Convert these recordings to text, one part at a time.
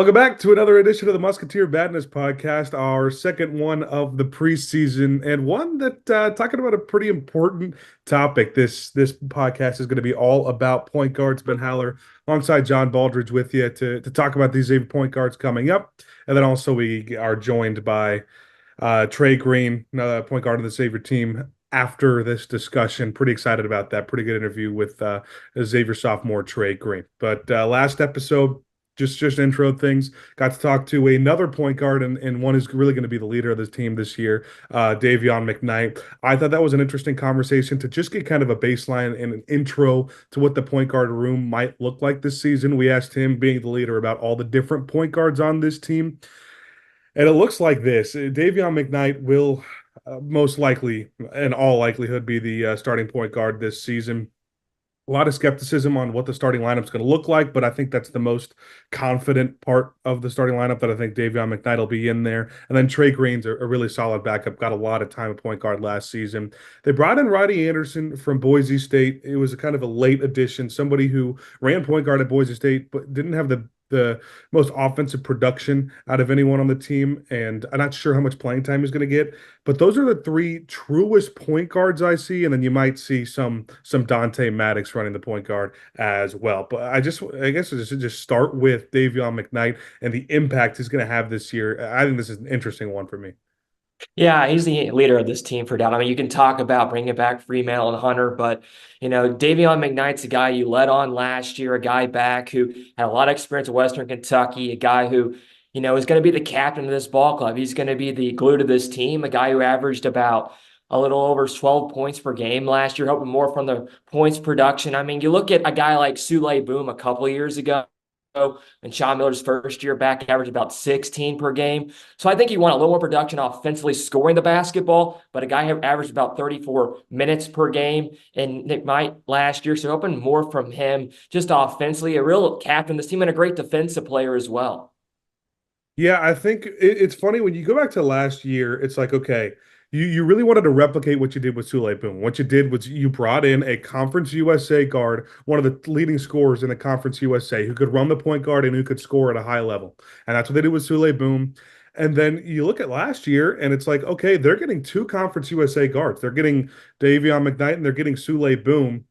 Welcome back to another edition of the Musketeer Madness podcast, our second one of the preseason, and one that talking about a pretty important topic. This podcast is going to be all about point guards. Ben Haller, alongside John Baldridge, with you to talk about these Xavier point guards coming up, and then also we are joined by Trey Green, point guard of the Xavier team. After this discussion, pretty excited about that. Pretty good interview with Xavier sophomore Trey Green. But last episode, just intro things. Got to talk to another point guard and one who's really going to be the leader of this team this year, Davion McKnight. I thought that was an interesting conversation to just get kind of a baseline and an intro to what the point guard room might look like this season. We asked him, being the leader, about all the different point guards on this team. And it looks like this. Davion McKnight will most likely, in all likelihood, be the starting point guard this season. A lot of skepticism on what the starting lineup is going to look like, but I think that's the most confident part of the starting lineup, that I think Davion McKnight will be in there. And then Trey Green's a really solid backup, got a lot of time at point guard last season. They brought in Roddy Anderson from Boise State. It was a kind of a late addition, somebody who ran point guard at Boise State, but didn't have the most offensive production out of anyone on the team, and I'm not sure how much playing time he's going to get. But those are the three truest point guards I see, and then you might see some Dante Maddox running the point guard as well. But I guess I should just start with Davion McKnight and the impact he's going to have this year. I think this is an interesting one for me. Yeah, he's the leader of this team for doubt. I mean, you can talk about bringing back Freemantle and Hunter, but, Davion McKnight's a guy you led on last year, a guy back who had a lot of experience at Western Kentucky, a guy who, is going to be the captain of this ball club. He's going to be the glue to this team, a guy who averaged about a little over 12 points per game last year, hoping more from the points production. I mean, you look at a guy like Souley Boom a couple of years ago, and Sean Miller's first year back averaged about 16 per game. So I think you want a little more production offensively scoring the basketball, but a guy who averaged about 34 minutes per game. And Nick Knight last year, so hoping more from him just offensively, a real captain, this team, and a great defensive player as well. Yeah, I think it's funny when you go back to last year, it's like, okay, you really wanted to replicate what you did with Souley Boom. What you did was you brought in a Conference USA guard, one of the leading scorers in the Conference USA, who could run the point guard and who could score at a high level. And that's what they did with Souley Boom. And then you look at last year, and it's like, okay, they're getting two Conference USA guards. They're getting Davion McKnight and they're getting Souley Boom.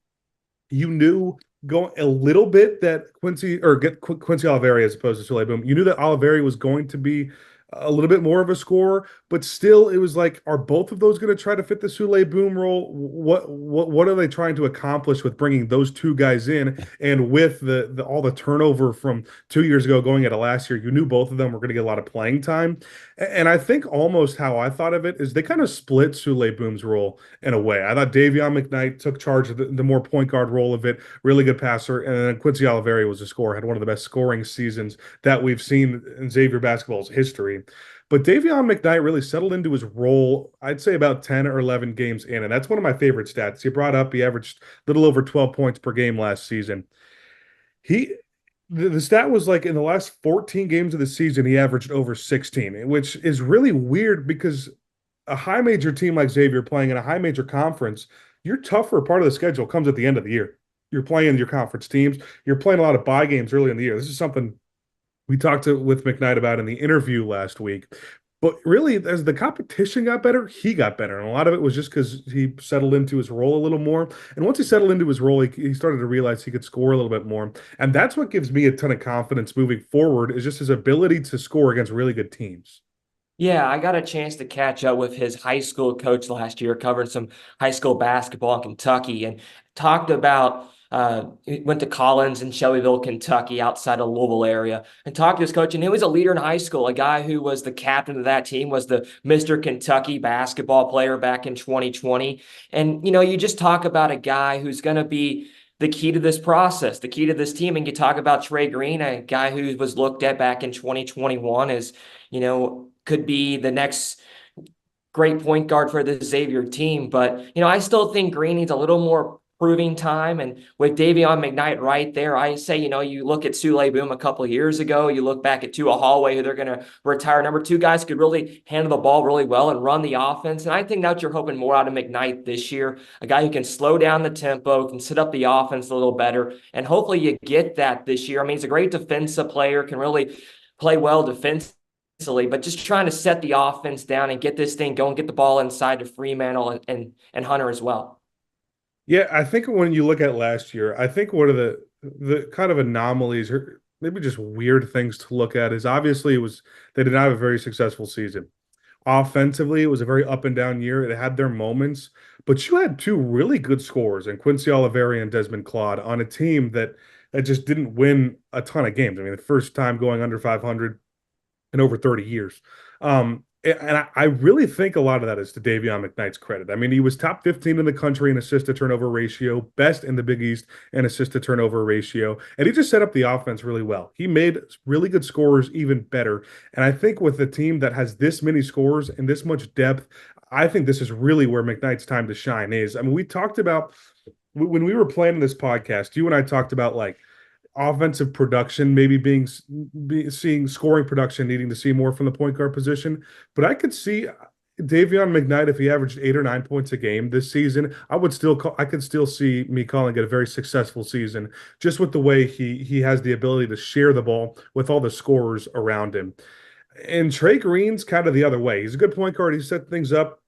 You knew going a little bit that Quincy Oliveri as opposed to Souley Boom. You knew that Oliveri was going to be a little bit more of a scorer, but still, it was like, are both of those going to try to fit the Souley Boom role? What are they trying to accomplish with bringing those two guys in? And with the all the turnover from 2 years ago going into last year, you knew both of them were going to get a lot of playing time. And I think almost how I thought of it is they kind of split Souley Boom's role in a way. I thought Davion McKnight took charge of the more point guard role of it, really good passer, and then Quincy Oliveri was a scorer, had one of the best scoring seasons that we've seen in Xavier basketball's history. But Davion McKnight really settled into his role, I'd say about 10 or 11 games in. And that's one of my favorite stats. He brought up, he averaged a little over 12 points per game last season. The stat was like in the last 14 games of the season, he averaged over 16, which is really weird because a high major team like Xavier playing in a high major conference, your tougher part of the schedule comes at the end of the year. You're playing your conference teams. You're playing a lot of bye games early in the year. This is something we talked with McKnight about in the interview last week. But really, as the competition got better, he got better. And a lot of it was just because he settled into his role a little more. And once he settled into his role, he started to realize he could score a little bit more. And that's what gives me a ton of confidence moving forward, is just his ability to score against really good teams. Yeah, I got a chance to catch up with his high school coach last year, covered some high school basketball in Kentucky, and talked about he went to Collins in Shelbyville, Kentucky, outside of Louisville area, and talked to his coach. And he was a leader in high school, a guy who was the captain of that team, was the Mr. Kentucky basketball player back in 2020. And, you just talk about a guy who's going to be the key to this process, the key to this team. And you talk about Trey Green, a guy who was looked at back in 2021 as, could be the next great point guard for the Xavier team. But, I still think Green needs a little more proving time. And with Davion McKnight right there, I say, you look at Souley Boom a couple of years ago, you look back at Tua Hallway, who they're going to retire. Number two guys could really handle the ball really well and run the offense. And I think that's what you're hoping more out of McKnight this year, a guy who can slow down the tempo, can set up the offense a little better. And hopefully you get that this year. I mean, he's a great defensive player, can really play well defensively, but just trying to set the offense down and get this thing going, get the ball inside to Fremantle and Hunter as well. Yeah, I think when you look at last year, I think one of the kind of anomalies or maybe just weird things to look at is obviously it was they did not have a very successful season. Offensively, it was a very up and down year. It had their moments, but you had two really good scorers in Quincy Oliveri and Desmond Claude on a team that just didn't win a ton of games. I mean, the first time going under 500 in over 30 years. And I really think a lot of that is to Davion McKnight's credit. I mean, he was top 15 in the country in assist to turnover ratio, best in the Big East in assist to turnover ratio, and he just set up the offense really well. He made really good scorers even better. And I think with a team that has this many scorers and this much depth, I think this is really where McKnight's time to shine is. I mean, we talked about when we were planning this podcast, you and I talked about like offensive production, maybe seeing scoring production, needing to see more from the point guard position. But I could see Davion McKnight if he averaged 8 or 9 points a game this season. I could still see me calling it a very successful season, just with the way he has the ability to share the ball with all the scorers around him. And Trey Green's kind of the other way. He's a good point guard. He set things up,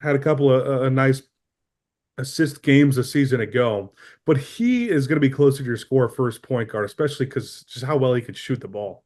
had a couple of nice assist games a season ago, but he is going to be closer to your score first point guard, especially because just how well he could shoot the ball.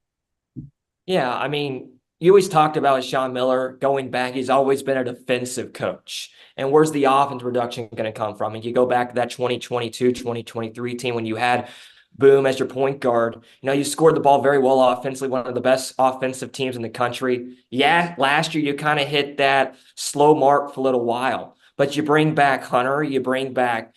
Yeah, I mean, you always talked about Sean Miller going back. He's always been a defensive coach. And where's the offense production going to come from? And you go back to that 2022, 2023 team when you had Boom as your point guard. You know, you scored the ball very well offensively, one of the best offensive teams in the country. Yeah, last year you kind of hit that slow mark for a little while. But you bring back Hunter, you bring back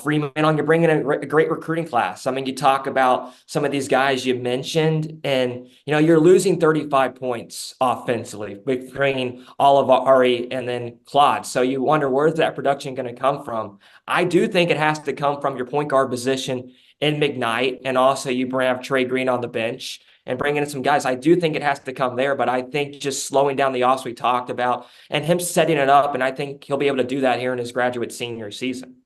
Fremantle, you're bringing a great recruiting class. I mean, you talk about some of these guys you mentioned, and you're losing 35 points offensively with bringing Oliveri and then Claude. So you wonder where's that production going to come from? I do think it has to come from your point guard position in McKnight, and also you have Trey Green on the bench and bringing in some guys. I do think it has to come there, but I think just slowing down the offs we talked about and him setting it up, and I think he'll be able to do that here in his graduate senior season.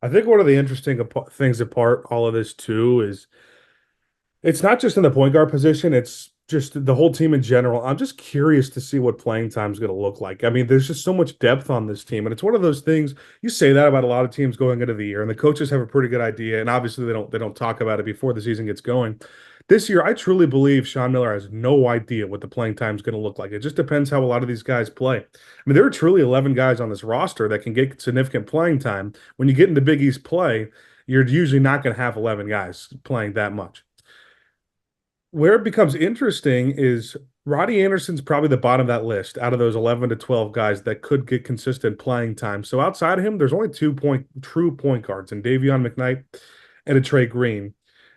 I think one of the interesting things apart all of this too is it's not just in the point guard position, it's just the whole team in general. I'm just curious to see what playing time is going to look like. I mean, there's just so much depth on this team, and it's one of those things you say that about a lot of teams going into the year, and the coaches have a pretty good idea, and obviously they don't talk about it before the season gets going. This year, I truly believe Sean Miller has no idea what the playing time is going to look like. It just depends how a lot of these guys play. I mean, there are truly 11 guys on this roster that can get significant playing time. When you get into Big East play, you're usually not going to have 11 guys playing that much. Where it becomes interesting is Roddy Anderson's probably the bottom of that list out of those 11 to 12 guys that could get consistent playing time. So outside of him, there's only true point guards, and Davion McKnight and a Trey Green.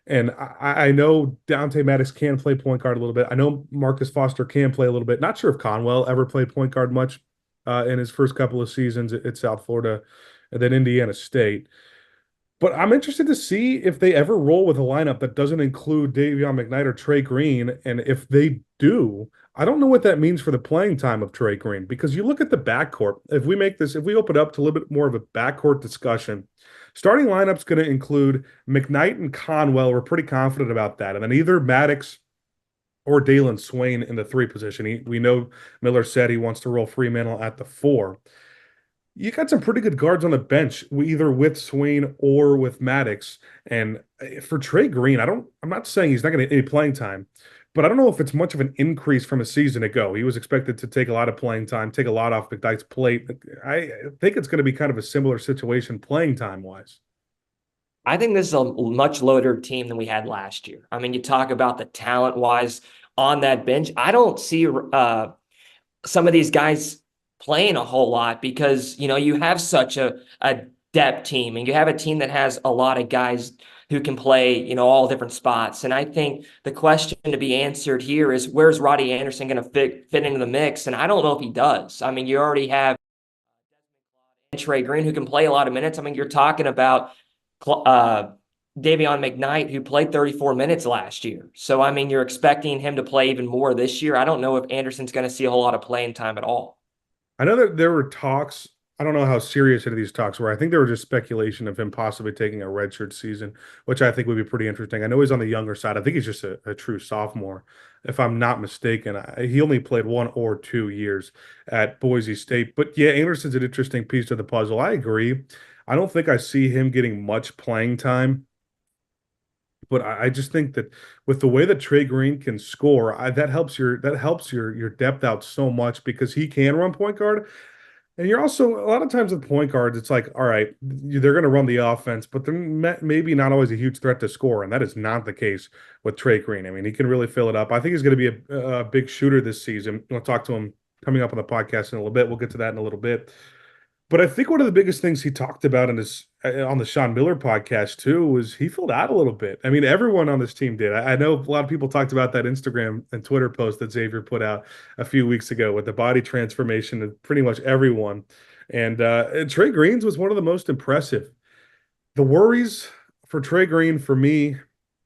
And I know Dante Maddox can play point guard a little bit. I know Marcus Foster can play a little bit. Not sure if Conwell ever played point guard much in his first couple of seasons at South Florida and then Indiana State. But I'm interested to see if they ever roll with a lineup that doesn't include Davion McKnight or Trey Green. And if they do, I don't know what that means for the playing time of Trey Green, because you look at the backcourt. If we open up to a little bit more of a backcourt discussion, starting lineup's going to include McKnight and Conwell. We're pretty confident about that. And then either Maddox or Dalen Swain in the 3 position. We know Miller said he wants to roll Fremantle at the 4. You got some pretty good guards on the bench, either with Swain or with Maddox. And for Trey Green, I'm not saying he's not going to get any playing time, but I don't know if it's much of an increase from a season ago. He was expected to take a lot of playing time, take a lot off McKnight's plate. I think it's going to be kind of a similar situation playing time wise. I think this is a much loader team than we had last year. I mean, you talk about the talent wise on that bench. I don't see some of these guys playing a whole lot because, you have such a depth team and you have a team that has a lot of guys who can play, all different spots. And I think the question to be answered here is where's Roddy Anderson going to fit into the mix? And I don't know if he does. I mean, you already have Trey Green who can play a lot of minutes. I mean, you're talking about Davion McKnight, who played 34 minutes last year. So, I mean, you're expecting him to play even more this year. I don't know if Anderson's going to see a whole lot of playing time at all. I know that there were talks I don't know how serious any of these talks were. I think there were just speculation of him possibly taking a redshirt season, which I think would be pretty interesting. I know he's on the younger side. I think he's just a true sophomore, if I'm not mistaken. He only played 1 or 2 years at Boise State. But yeah, Anderson's an interesting piece of the puzzle. I agree. I don't think I see him getting much playing time, but I just think that with the way that Trey Green can score, that helps your depth out so much because he can run point guard. And you're also a lot of times with point guards, it's like, all right, they're going to run the offense, but they're maybe not always a huge threat to score, and that is not the case with Trey Green. I mean, he can really fill it up. I think he's going to be a big shooter this season. We'll talk to him coming up on the podcast in a little bit. We'll get to that in a little bit. But I think one of the biggest things he talked about in his on the Sean Miller podcast too was he filled out a little bit. I mean, everyone on this team did. I know a lot of people talked about that Instagram and Twitter post that Xavier put out a few weeks ago with the body transformation of pretty much everyone. And Trey Green's was one of the most impressive. The worries for Trey Green for me,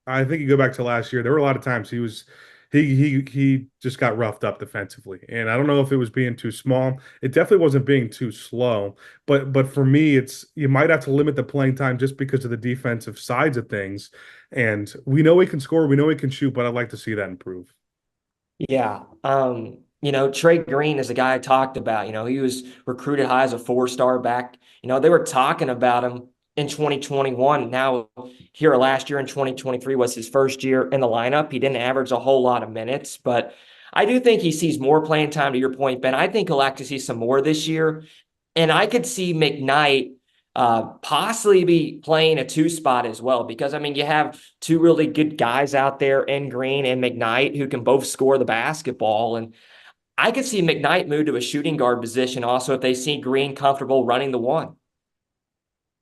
I think you go back to last year, there were a lot of times he just got roughed up defensively. And I don't know if it was being too small. It definitely wasn't being too slow. But for me, it's you might have to limit the playing time just because of the defensive sides of things. And we know he can score, we know he can shoot, but I'd like to see that improve. Yeah. Trey Green is a guy I talked about. He was recruited high as a four-star back. They were talking about him in 2021. Now, here last year in 2023 was his first year in the lineup. He didn't average a whole lot of minutes, but I do think he sees more playing time, to your point, Ben. I think he'll actually see some more this year. And I could see McKnight possibly be playing a two spot as well, because I mean, you have two really good guys out there in Green and McKnight who can both score the basketball. And I could see McKnight move to a shooting guard position also if they see Green comfortable running the one.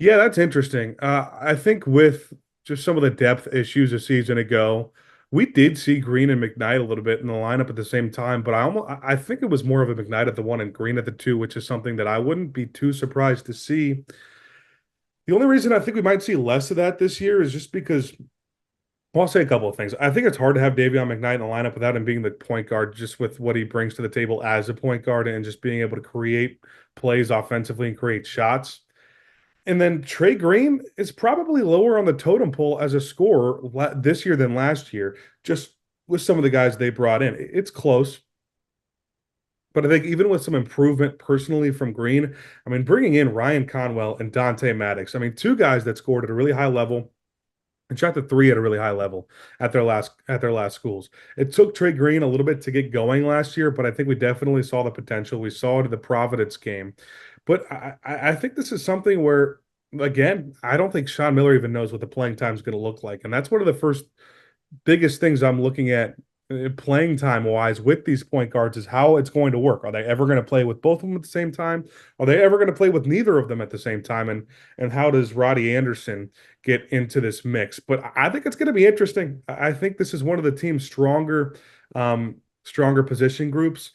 Yeah, that's interesting. I think with just some of the depth issues a season ago, we did see Green and McKnight a little bit in the lineup at the same time, but I think it was more of a McKnight at the one and Green at the two, which is something that I wouldn't be too surprised to see. The only reason I think we might see less of that this year is just because well, I'll say a couple of things. I think it's hard to have Davion McKnight in the lineup without him being the point guard, just with what he brings to the table as a point guard and just being able to create plays offensively and create shots. And then Trey Green is probably lower on the totem pole as a scorer this year than last year, just with some of the guys they brought in. It's close, but I think even with some improvement personally from Green, I mean, bringing in Ryan Conwell and Dante Maddox, I mean, two guys that scored at a really high level and shot the three at a really high level at their last schools. It took Trey Green a little bit to get going last year, but I think we definitely saw the potential. We saw it in the Providence game. But I think this is something where, again, I don't think Sean Miller even knows what the playing time is going to look like. And that's one of the first biggest things I'm looking at playing time wise with these point guards is how it's going to work. Are they ever going to play with both of them at the same time? Are they ever going to play with neither of them at the same time? And how does Roddy Anderson get into this mix? But I think it's going to be interesting. I think this is one of the team's stronger position groups.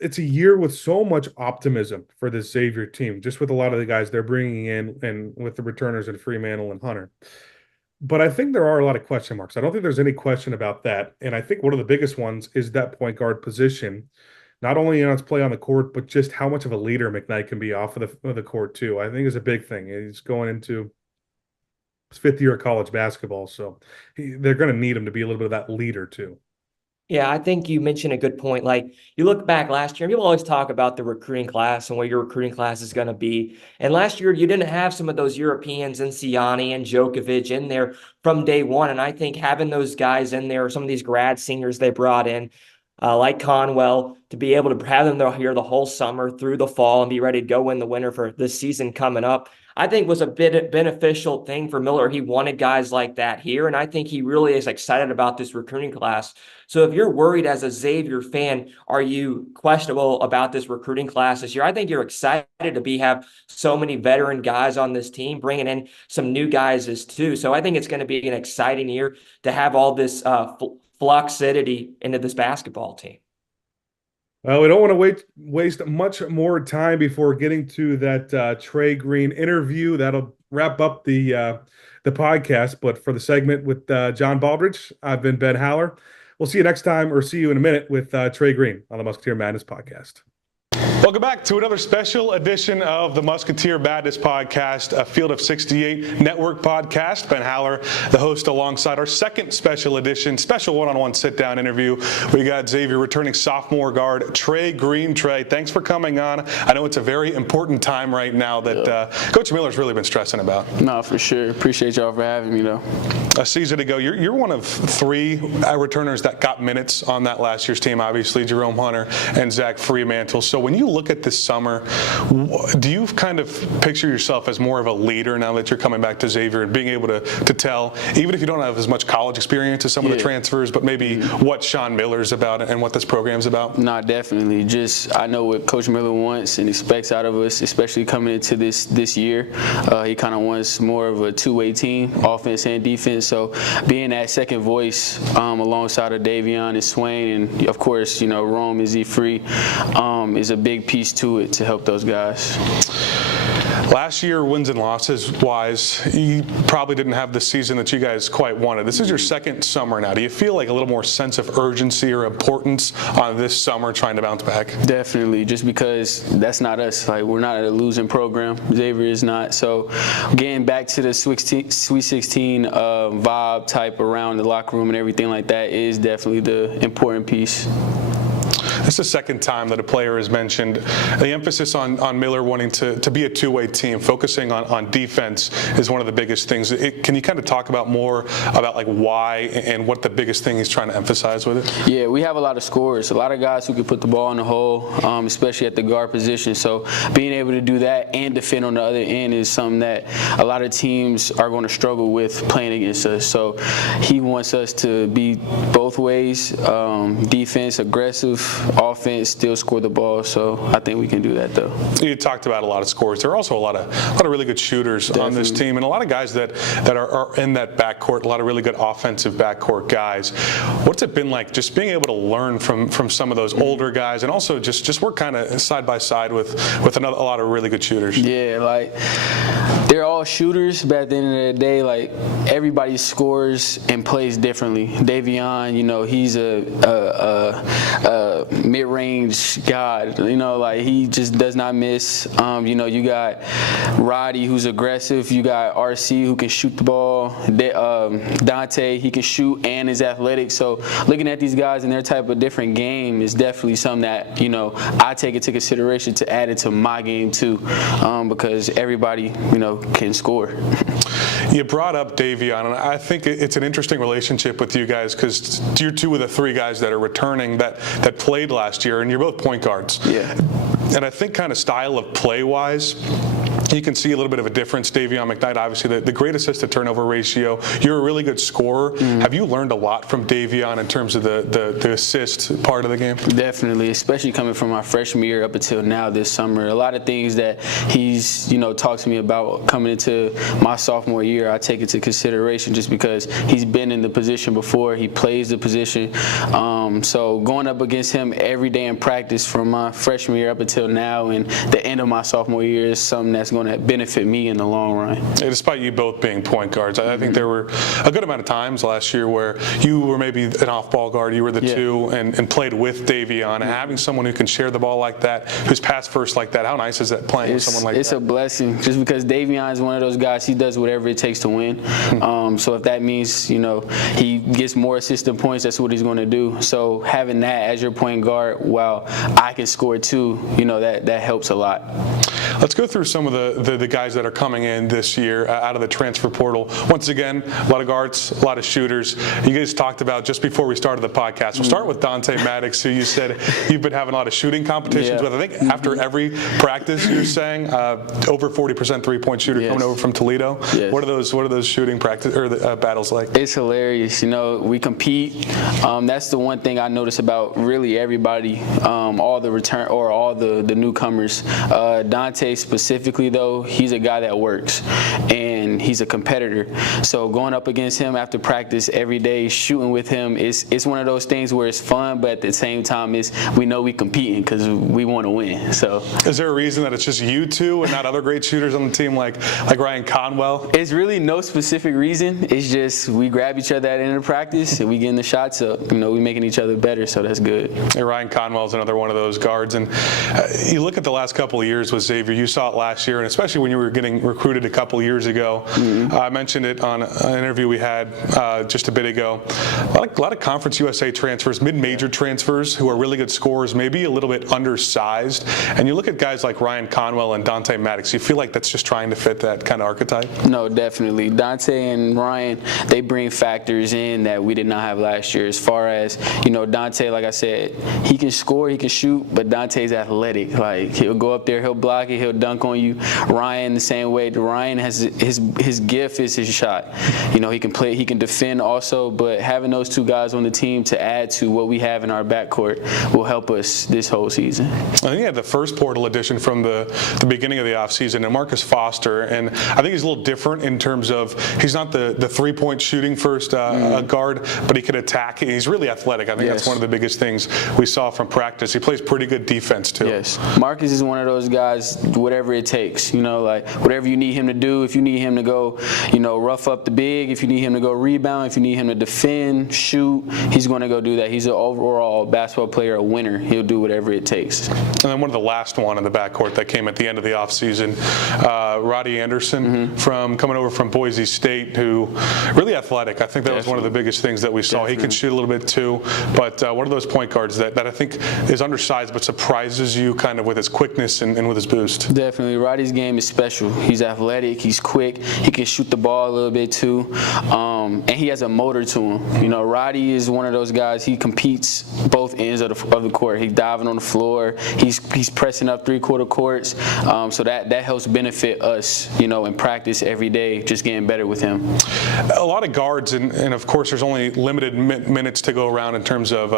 It's a year with so much optimism for this Xavier team, just with a lot of the guys they're bringing in and with the returners and Freemantle and Hunter. But I think there are a lot of question marks. I don't think there's any question about that. And I think one of the biggest ones is that point guard position, not only on its play on the court, but just how much of a leader McKnight can be off of the court, too. I think is a big thing. He's going into his fifth year of college basketball. So they're going to need him to be a little bit of that leader, too. Yeah, I think you mentioned a good point. Like you look back last year, people always talk about the recruiting class and what your recruiting class is going to be. And last year, you didn't have some of those Europeans and Siani and Djokovic in there from day one. And I think having those guys in there, some of these grad seniors they brought in, like Conwell, to be able to have them here the whole summer through the fall and be ready to go in the winter for this season coming up, I think was a bit beneficial thing for Miller. He wanted guys like that here, and I think he really is excited about this recruiting class. So if you're worried as a Xavier fan, are you questionable about this recruiting class this year? I think you're excited to have so many veteran guys on this team, bringing in some new guys as too. So I think it's going to be an exciting year to have all this fluidity into this basketball team. We don't want to waste much more time before getting to that Trey Green interview. That'll wrap up the podcast. But for the segment with John Baldridge, I've been Ben Haller. We'll see you next time, or see you in a minute with Trey Green on the Musketeer Madness podcast. Welcome back to another special edition of the Musketeer Badness Podcast, a Field of 68 network podcast. Ben Haller, the host, alongside our second special edition, special one-on-one sit-down interview. We got Xavier returning sophomore guard Trey Green. Trey, thanks for coming on. I know it's a very important time right now that Coach Miller's really been stressing about. No, for sure. Appreciate y'all for having me, though. A season ago, you're one of three returners that got minutes on that last year's team, obviously, Jerome Hunter and Zach Freemantle. So when you look at this summer, do you kind of picture yourself as more of a leader now that you're coming back to Xavier and being able to tell, even if you don't have as much college experience as some of the transfers, but maybe what Sean Miller's about and what this program's about? No, definitely. Just I know what Coach Miller wants and expects out of us, especially coming into this year. He kind of wants more of a two-way team, offense and defense. So being that second voice alongside of Davion and Swain, and of course, Rome and Z Free is a big piece to it to help those guys. Last year, wins and losses wise, you probably didn't have the season that you guys quite wanted. This is your second summer now. Do you feel like a little more sense of urgency or importance on this summer trying to bounce back? Definitely, just because that's not us. Like, we're not a losing program. Xavier is not. So getting back to the Sweet 16 vibe type around the locker room and everything like that is definitely the important piece. This is the second time that a player has mentioned the emphasis on Miller wanting to be a two-way team, focusing on defense is one of the biggest things. Can you kind of talk about more about like why and what the biggest thing he's trying to emphasize with it? Yeah, we have a lot of scorers, a lot of guys who can put the ball in the hole, especially at the guard position. So being able to do that and defend on the other end is something that a lot of teams are going to struggle with playing against us. So he wants us to be both ways, defense, aggressive, offense, still score the ball. So I think we can do that, though. You talked about a lot of scores. There are also a lot of really good shooters on this team, and a lot of guys that are in that backcourt. A lot of really good offensive backcourt guys. What's it been like just being able to learn from some of those older guys, and also just work kind of side by side with a lot of really good shooters? Yeah, like they're all shooters, but at the end of the day, like everybody scores and plays differently. Davion, he's a mid-range god, like he just does not miss. You got Roddy, who's aggressive. You got RC, who can shoot the ball. Dante, he can shoot and is athletic. So looking at these guys and their type of different game is definitely something that I take into consideration to add it to my game too, because everybody can score. You brought up Davion, and I think it's an interesting relationship with you guys because you're two of the three guys that are returning that played last year, and you're both point guards. Yeah. And I think kind of style of play-wise, you can see a little bit of a difference. Davion McKnight, obviously, the great assist-to-turnover ratio. You're a really good scorer. Mm-hmm. Have you learned a lot from Davion in terms of the assist part of the game? Definitely, especially coming from my freshman year up until now this summer. A lot of things that he's, talked to me about coming into my sophomore year, I take into consideration just because he's been in the position before. He plays the position. So going up against him every day in practice from my freshman year up until now and the end of my sophomore year is something that's going to benefit me in the long run. Hey, despite you both being point guards, I think there were a good amount of times last year where you were maybe an off-ball guard, you were the two, and played with Davion. And having someone who can share the ball like that, who's pass first like that, how nice is that playing with someone like that? It's a blessing, just because Davion is one of those guys, he does whatever it takes to win. So if that means, he gets more assistant points, that's what he's going to do. So having that as your point guard, while I can score too, that helps a lot. Let's go through some of the guys that are coming in this year out of the transfer portal. Once again, a lot of guards, a lot of shooters. You guys talked about just before we started the podcast. We'll start with Dante Maddox, who you said you've been having a lot of shooting competitions with. I think after every practice, you're saying over 40% three-point shooter coming over from Toledo. Yes. What are those shooting practice or battles like? It's hilarious. We compete. That's the one thing I notice about really everybody, all the newcomers. Dante Dante specifically, though, he's a guy that works, and he's a competitor. So going up against him after practice every day, shooting with him, it's one of those things where it's fun, but at the same time, we know we competing because we want to win. So, is there a reason that it's just you two and not other great shooters on the team like Ryan Conwell? It's really no specific reason. It's just we grab each other at the end of practice and we getting the shots up. We making each other better, so that's good. Hey, Ryan Conwell is another one of those guards, and you look at the last couple of years with Xavier. You saw it last year, and especially when you were getting recruited a couple of years ago. I mentioned it on an interview we had just a bit ago. A lot of Conference USA transfers, mid-major transfers who are really good scorers, maybe a little bit undersized. And you look at guys like Ryan Conwell and Dante Maddox. You feel like that's just trying to fit that kind of archetype? No, definitely. Dante and Ryan, they bring factors in that we did not have last year. As far as, Dante, like I said, he can score, he can shoot, but Dante's athletic. Like, he'll go up there, he'll block it, he'll dunk on you. Ryan, the same way. Ryan has his gift is his shot. He can play, he can defend also, but having those two guys on the team to add to what we have in our backcourt will help us this whole season. I think he had the first portal addition from the beginning of the offseason, and Marcus Foster, and I think he's a little different in terms of he's not the three-point shooting first guard, but he can attack. He's really athletic. I think that's one of the biggest things we saw from practice. He plays pretty good defense too. Yes, Marcus is one of those guys, whatever it takes, like whatever you need him to do. If you need him to go, rough up the big, if you need him to go rebound, if you need him to defend, shoot, he's going to go do that. He's an overall basketball player, a winner. He'll do whatever it takes. And then one of the last one in the backcourt that came at the end of the offseason, Roddy Anderson from coming over from Boise State, who really athletic. I think that was one of the biggest things that we saw. He can shoot a little bit too, but one of those point guards that I think is undersized but surprises you kind of with his quickness and with his boost. Definitely. Roddy's game is special. He's athletic, he's quick, he can shoot the ball a little bit too, and he has a motor to him. Roddy is one of those guys, he competes both ends of the court. He's diving on the floor, he's pressing up three-quarter courts, so that helps benefit us, in practice every day, just getting better with him. A lot of guards, and of course there's only limited minutes to go around in terms of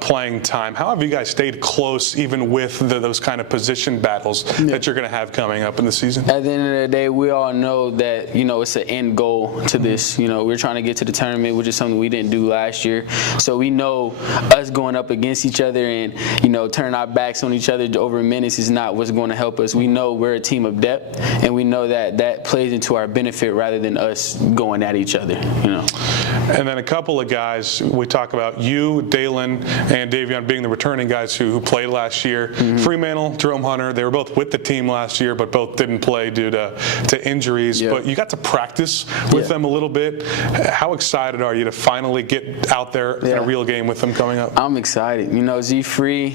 playing time. How have you guys stayed close even with those kind of position battles that you're going to have coming up in the season? At the end of the day, we all know that, it's an end goal to this. We're trying to get to the tournament, which is something we didn't do last year. So we know us going up against each other and, turning our backs on each other over minutes is not what's going to help us. We know we're a team of depth, and we know that plays into our benefit rather than us going at each other, And then a couple of guys, we talk about you, Dalen, and Davion being the returning guys who played last year. Fremantle, Jerome Hunter, they were both with the team last year, but both didn't play due to injuries. Yep. But you got to practice with them a little bit. How excited are you to finally get out there in a real game with them coming up? I'm excited. Z Free,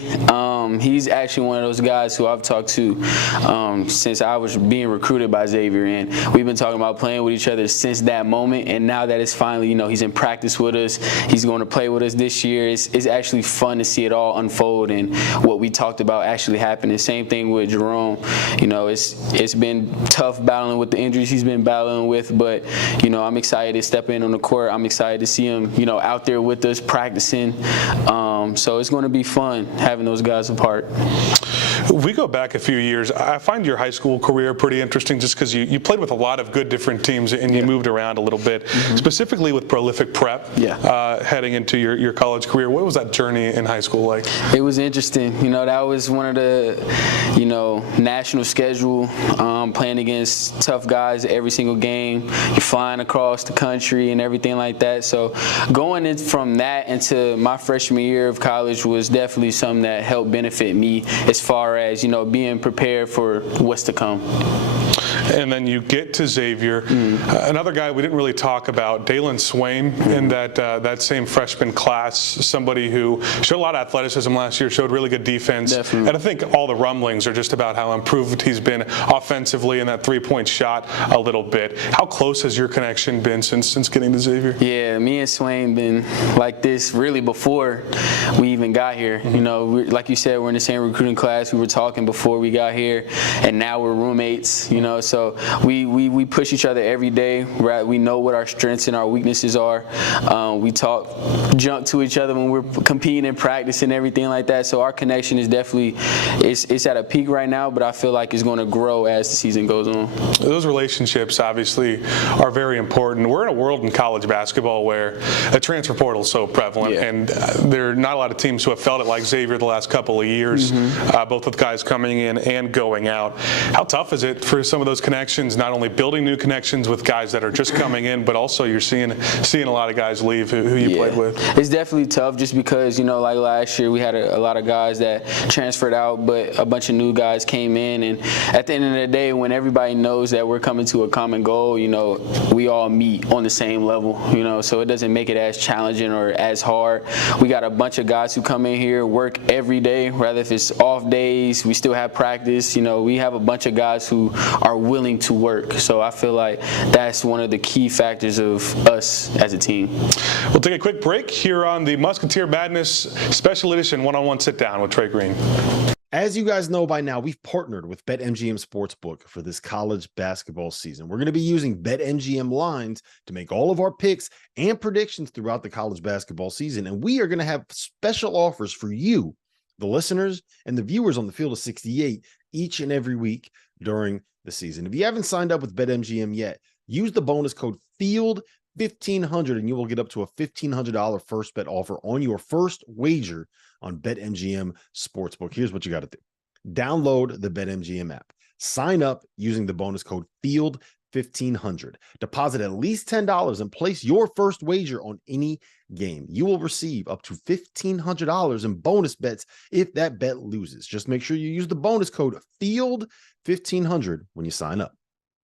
he's actually one of those guys who I've talked to since I was being recruited by Xavier, and we've been talking about playing with each other since that moment. And now that it's finally, he's in practice with us, he's going to play with us this year. It's actually fun to see it all unfold and what we talked about actually happening. Same thing with Jerome. It's been tough battling with the injuries he's been battling with, but I'm excited to step in on the court. I'm excited to see him, out there with us practicing. So it's going to be fun having those guys apart. If we go back a few years, I find your high school career pretty interesting just because you played with a lot of good different teams and you moved around a little bit, specifically with Prolific Prep heading into your college career. What was that journey in high school like? It was interesting. That was one of the, national schedule, playing against tough guys every single game. You're flying across the country and everything like that. So going in from that into my freshman year of college was definitely something that helped benefit me as far as, being prepared for what's to come. And then you get to Xavier. Another guy we didn't really talk about, Dalen Swain, in that same freshman class, somebody who showed a lot of athleticism last year, showed really good defense. Definitely. And I think all the rumblings are just about how improved he's been offensively in that three-point shot a little bit. How close has your connection been since getting to Xavier? Yeah, me and Swain been like this really before we even got here. Like you said, we're in the same recruiting class. We were talking before we got here, and now we're roommates, so we push each other every day. Right? We know what our strengths and our weaknesses are. We talk junk to each other when we're competing in practice and everything like that. So our connection is definitely it's at a peak right now, but I feel like it's going to grow as the season goes on. Those relationships obviously are very important. We're in a world in college basketball where a transfer portal is so prevalent, and there are not a lot of teams who have felt it like Xavier the last couple of years, both with guys coming in and going out. How tough is it for some of those connections, not only building new connections with guys that are just coming in, but also you're seeing a lot of guys leave who you played with? It's definitely tough just because, like last year we had a lot of guys that transferred out, but a bunch of new guys came in, and at the end of the day, when everybody knows that we're coming to a common goal, we all meet on the same level, so it doesn't make it as challenging or as hard. We got a bunch of guys who come in here, work every day, rather if it's off days, we still have practice. We have a bunch of guys who are willing to work, so I feel like that's one of the key factors of us as a team. We'll take a quick break here on the Musketeer Madness Special Edition one-on-one sit-down with Trey Green. As you guys know by now, we've partnered with BetMGM Sportsbook for this college basketball season. We're going to be using BetMGM lines to make all of our picks and predictions throughout the college basketball season. And we are going to have special offers for you, the listeners and the viewers on the Field of 68 each and every week during the season. If you haven't signed up with BetMGM yet, use the bonus code FIELD1500 and you will get up to a $1,500 first bet offer on your first wager on BetMGM Sportsbook. Here's what you got to do. Download the BetMGM app. Sign up using the bonus code FIELD1500. Deposit at least $10 and place your first wager on any game. You will receive up to $1,500 in bonus bets if that bet loses. Just make sure you use the bonus code FIELD1500 when you sign up.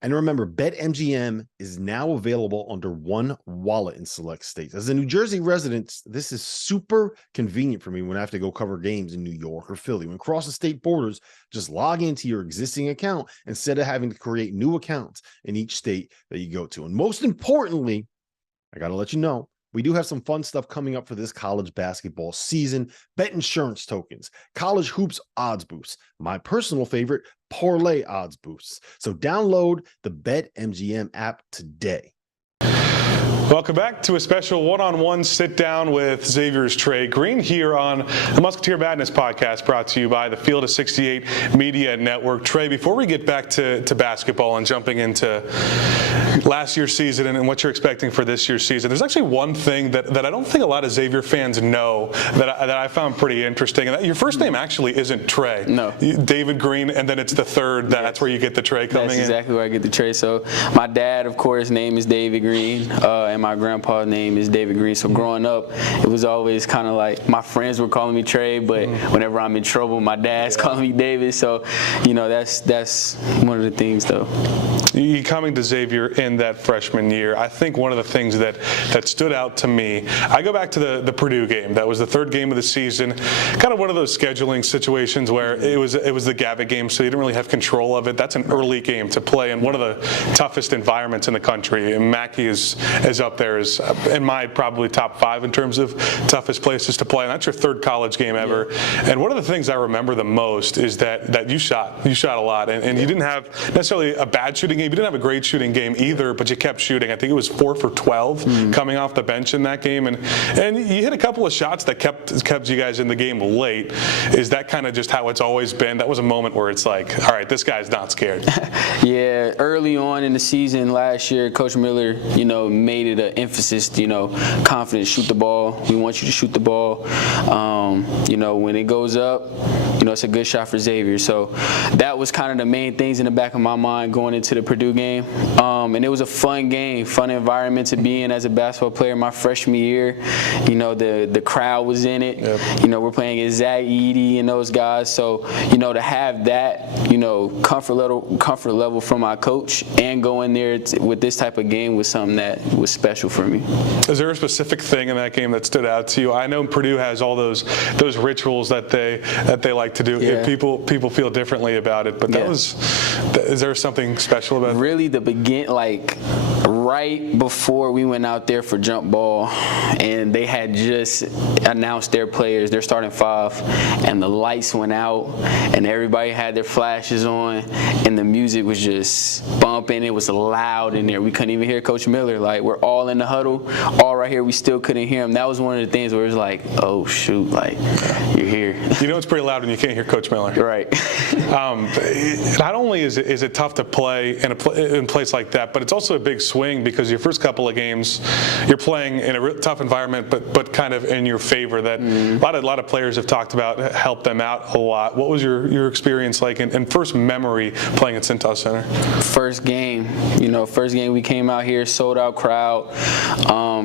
And remember, BetMGM is now available under one wallet in select states. As a New Jersey resident, this is super convenient for me when I have to go cover games in New York or Philly. When crossing state borders, just log into your existing account instead of having to create new accounts in each state that you go to. And most importantly, I got to let you know, we do have some fun stuff coming up for this college basketball season. Bet insurance tokens, college hoops odds boosts, my personal favorite, parlay odds boosts. So download the BetMGM app today. Welcome back to a special one-on-one sit-down with Xavier's Trey Green here on the Musketeer Madness podcast, brought to you by the Field of 68 Media Network. Trey, before we get back to basketball and jumping into last year's season and what you're expecting for this year's season, there's actually one thing that I don't think a lot of Xavier fans know that I found pretty interesting. And your first name actually isn't Trey. No. David Green, and then it's the third. That's where you get the Trey coming in. That's exactly where I get the Trey. So my dad, of course, name is David Green, and my grandpa's name is David Green. So growing up, it was always kind of like my friends were calling me Trey, but whenever I'm in trouble, my dad's calling me David. So, that's one of the things, though. You coming to Xavier in that freshman year, I think one of the things that stood out to me, I go back to the Purdue game. That was the third game of the season. Kind of one of those scheduling situations where it was the Gavitt game, so you didn't really have control of it. That's an early game to play in one of the toughest environments in the country. And Mackey is up there as in my probably top 5 in terms of toughest places to play. And that's your third college game ever. Yeah. And one of the things I remember the most is that you shot a lot, and you didn't have necessarily a bad shooting game. You didn't have a great shooting game either, but you kept shooting. I think it was 4 for 12 coming off the bench in that game, and you hit a couple of shots that kept you guys in the game late. Is that kind of just how it's always been? That was a moment where it's like, all right, this guy's not scared. Yeah, early on in the season last year, Coach Miller, made it an emphasis, confidence, shoot the ball. We want you to shoot the ball. When it goes up, it's a good shot for Xavier. So that was kind of the main things in the back of my mind going into the Purdue game. And it was a fun game, fun environment to be in as a basketball player my freshman year. The crowd was in it. Yep. We're playing against Zach Edey and those guys. So, to have that, comfort level from my coach and go in there with this type of game was something that was special for me. Is there a specific thing in that game that stood out to you? I know Purdue has all those rituals that they like to do. Yeah. People feel differently about it, but is there something special about it? Really, right before we went out there for jump ball, and they had just announced their players, their starting 5, and the lights went out, and everybody had their flashes on, and the music was just bumping. It was loud in there. We couldn't even hear Coach Miller. Like, we're all in the huddle, all right here. We still couldn't hear him. That was one of the things where it was like, oh, shoot, like, you're here. You know it's pretty loud when you can't hear Coach Miller. Right. Not only is it tough to play in a place like that, but it's also a big swing because your first couple of games, you're playing in a tough environment, but kind of in your favor. That a lot of players have talked about helped them out a lot. What was your experience like and first memory playing at SITDOWN Center? First game we came out here, sold out crowd.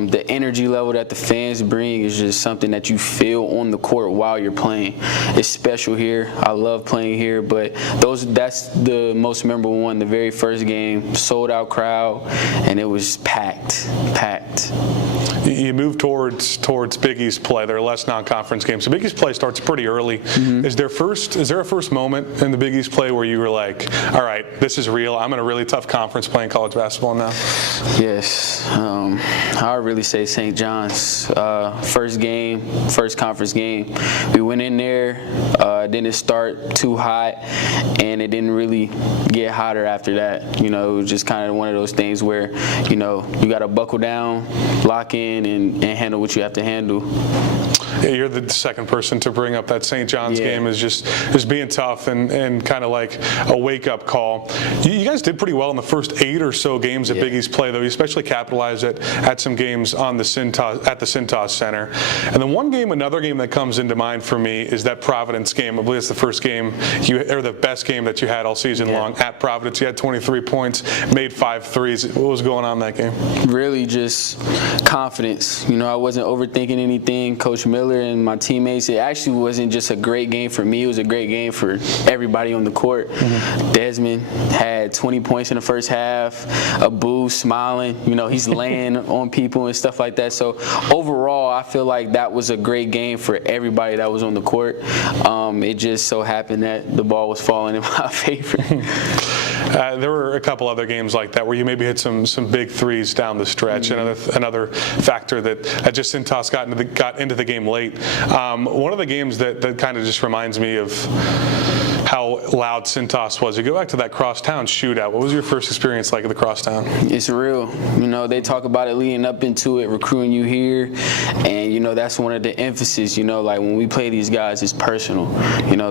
The energy level that the fans bring is just something that you feel on the court while you're playing. It's special here. I love playing here, but that's the most memorable one. The very first game, sold out crowd, and it was packed. You move towards Big East play. There are less non-conference games. So Big East play starts pretty early. Is there a first moment in the Big East play where you were like, all right, this is real. I'm in a really tough conference playing college basketball now? Yes. I would really say St. John's. First conference game. We went in there, didn't start too hot, and it didn't really get hotter after that. It was just kind of one of those things where, you got to buckle down, lock in, and handle what you have to handle. Yeah, you're the second person to bring up that St. John's game as just being tough and kind of like a wake-up call. You guys did pretty well in the first 8 or so games at Big East play, though. You especially capitalized at some games at the SITDOWN Center. And then another game that comes into mind for me is that Providence game. I believe it's the first game or the best game that you had all season long at Providence. You had 23 points, made 5 threes. What was going on in that game? Really just confidence. I wasn't overthinking anything. Coach Miller and my teammates, it actually wasn't just a great game for me, it was a great game for everybody on the court. Desmond had 20 points in the first half, Abu smiling, he's laying on people and stuff like that. So overall, I feel like that was a great game for everybody that was on the court. It just so happened that the ball was falling in my favor. There were a couple other games like that where you maybe hit some big threes down the stretch. Another factor that just SITDOWN got into the game late. One of the games that kind of just reminds me of how loud SITDOWN was. You go back to that crosstown shootout. What was your first experience like at the crosstown? It's real. They talk about it leading up into it, recruiting you here, and that's one of the emphasis. Like when we play these guys, it's personal.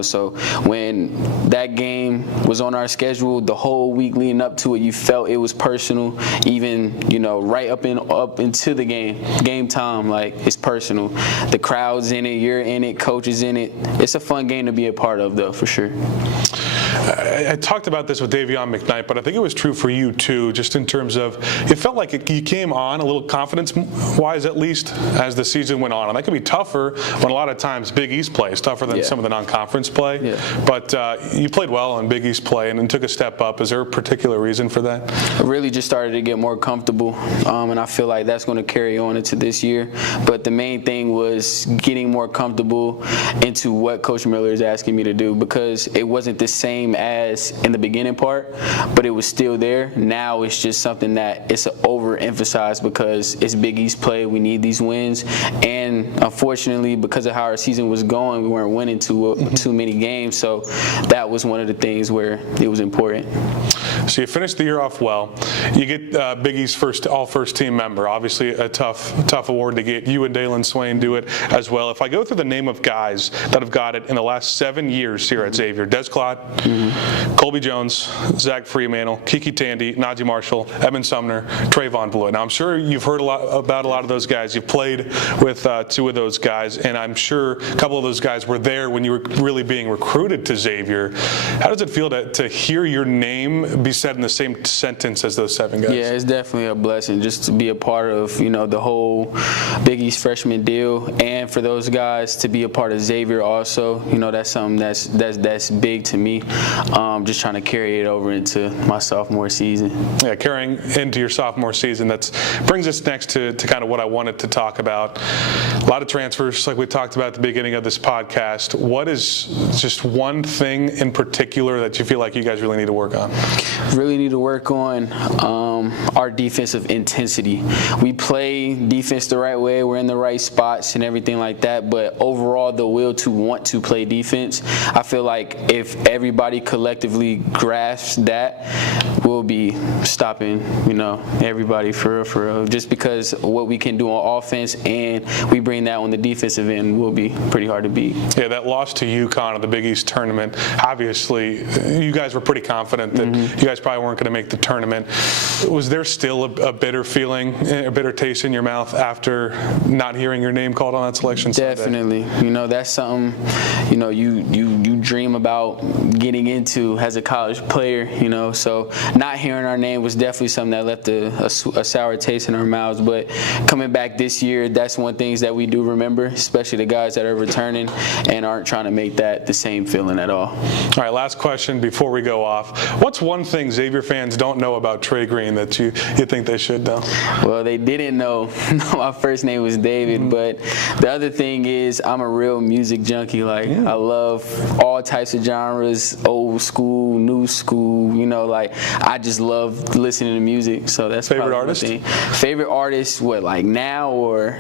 So when that game was on our schedule, the whole week leading up to it, you felt it was personal. Even right up into the game time, like it's personal. The crowd's in it, you're in it, coach is in it. It's a fun game to be a part of, though, for sure. I talked about this with Davion McKnight, but I think it was true for you too, just in terms of it felt like you came on a little confidence-wise, at least, as the season went on. And that could be tougher when a lot of times Big East play is tougher than some of the non-conference play. Yeah. But you played well in Big East play and then took a step up. Is there a particular reason for that? I really just started to get more comfortable, and I feel like that's going to carry on into this year. But the main thing was getting more comfortable into what Coach Miller is asking me to do, because it wasn't the same as in the beginning part, but it was still there. Now it's just something that it's overemphasized because it's Big East play. We need these wins, and unfortunately, because of how our season was going, we weren't winning too many games. So that was one of the things where it was important. So you finished the year off well. You get Big East first team member. Obviously a tough award to get. You and Dalen Swain do it as well. If I go through the name of guys that have got it in the last 7 years here at Xavier: Des Claude, Colby Jones, Zach Freemantle, Kiki Tandy, Najee Marshall, Evan Sumner, Trayvon Blewett. Now I'm sure you've heard about a lot of those guys. You've played with 2 of those guys, and I'm sure a couple of those guys were there when you were really being recruited to Xavier. How does it feel to hear your name be said in the same sentence as those 7 guys? Yeah, it's definitely a blessing just to be a part of the whole Big East freshman deal, and for those guys to be a part of Xavier also. That's something that's big to me. Just trying to carry it over into my sophomore season. Yeah, carrying into your sophomore season. ways, and that brings us next to kind of what I wanted to talk about. A lot of transfers, like we talked about at the beginning of this podcast. What is just one thing in particular that you feel like you guys really need to work on? Really need to work on our defensive intensity. We play defense the right way. We're in the right spots and everything like that. But overall, the will to want to play defense, I feel like if everybody collectively grasps that, we'll be stopping, everybody for real. Just because what we can do on offense and we bring that on the defensive end will be pretty hard to beat. Yeah, that loss to UConn in the Big East tournament, obviously, you guys were pretty confident that you guys probably weren't going to make the tournament. Was there still a bitter feeling, a bitter taste in your mouth after not hearing your name called on that selection Sunday? Definitely. That's something, you dream about getting into as a college player, so not hearing our name was definitely something that left a sour taste in our mouths. But coming back this year, that's one thing that we do remember, especially the guys that are returning and aren't trying to make that the same feeling at all. All right, last question before we go off. What's one thing Xavier fans don't know about Trey Green that you think they should know? Well, they didn't know my first name was David, but the other thing is I'm a real music junkie. I love all types of genres, old school, new school, I just love listening to music. So that's favorite artist? Favorite artist, now or?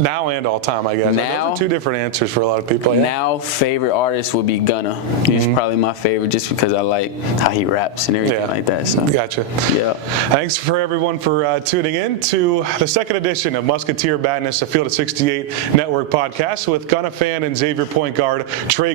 Now and all time, I guess. Now, those are two different answers for a lot of people. Yeah. Now, favorite artist would be Gunna. He's probably my favorite just because I like how he raps and everything like that. So. Gotcha. Yeah. Thanks for everyone for tuning in to the second edition of Musketeer Madness, a Field of 68 Network podcast with Gunna fan and Xavier Point Guard Trey Green.